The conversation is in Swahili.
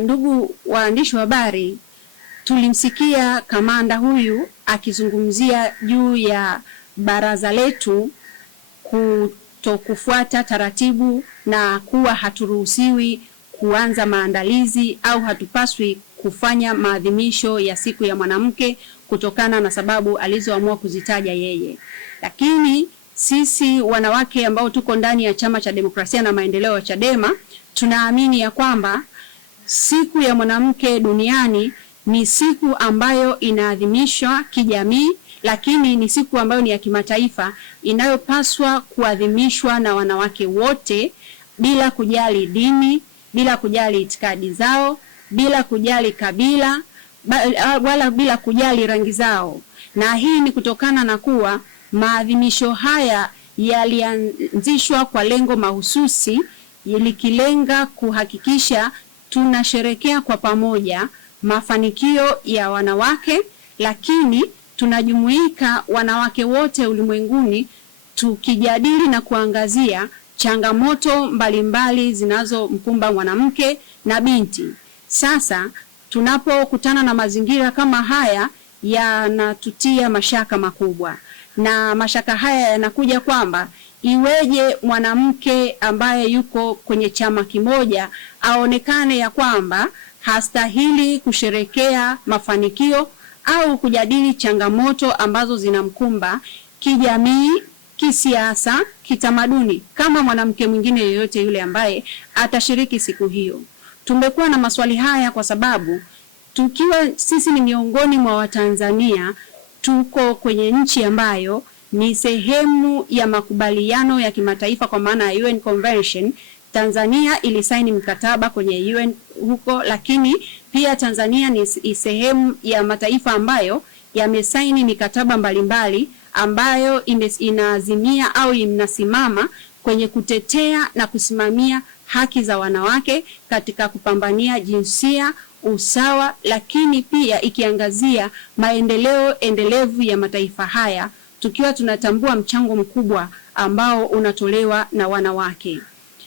ndugu waandishi wa habari, tulimsikia kamanda huyu akizungumzia juu ya baraza letu kutokufuata taratibu na kuwa haturuhusiwi kuanza maandalizi au hatupaswi kufanya maadhimisho ya siku ya mwanamke kutokana na sababu alizoamua kuzitaja yeye. Lakini sisi wanawake ambao tuko ndani ya Chama cha Demokrasia na Maendeleo Chadema, tunaamini ya kwamba siku ya mwanamke duniani ni siku ambayo inaadhimishwa kijamii, lakini ni siku ambayo ni ya kimataifa inayopaswa kuadhimishwa na wanawake wote bila kujali dini, bila kujali itikadi zao, bila kujali kabila, wala bila kujali rangi zao. Na hii ni kutokana na kuwa maadhimisho haya yalianzishwa kwa lengo mahususi likilenga kuhakikisha tunasherekea kwa pamoja mafanikio ya wanawake, lakini tunajumuika wanawake wote ulimwenguni tukijadili na kuangazia changamoto mbalimbali zinazomkumba mwanamke na binti. Sasa tunapokutana na mazingira kama haya yanatutia mashaka makubwa, na mashaka haya yanakuja kwamba iweje mwanamke ambaye yuko kwenye chama kimoja aonekane ya kwamba hastahili kusherekea mafanikio au kujadili changamoto ambazo zinamkumba kijamii, kisiasa, kitamaduni kama mwanamke mwingine yoyote yule ambaye atashiriki siku hiyo. Tumekuwa na maswali haya kwa sababu tukiwa sisi ni miongoni mwa Watanzania, tuko kwenye nchi ambayo ni sehemu ya makubaliano ya kimataifa kwa maana ya UN Convention. Tanzania ilisaini mkataba kwenye UN huko, lakini pia Tanzania ni sehemu ya mataifa ambayo yamesaini mikataba mbalimbali ambayo inaazimia au inasimama kwenye kutetea na kusimamia haki za wanawake katika kupambania jinsia, usawa, lakini pia ikiangazia maendeleo endelevu ya mataifa haya, tukiwa tunatambua mchango mkubwa ambao unatolewa na wanawake.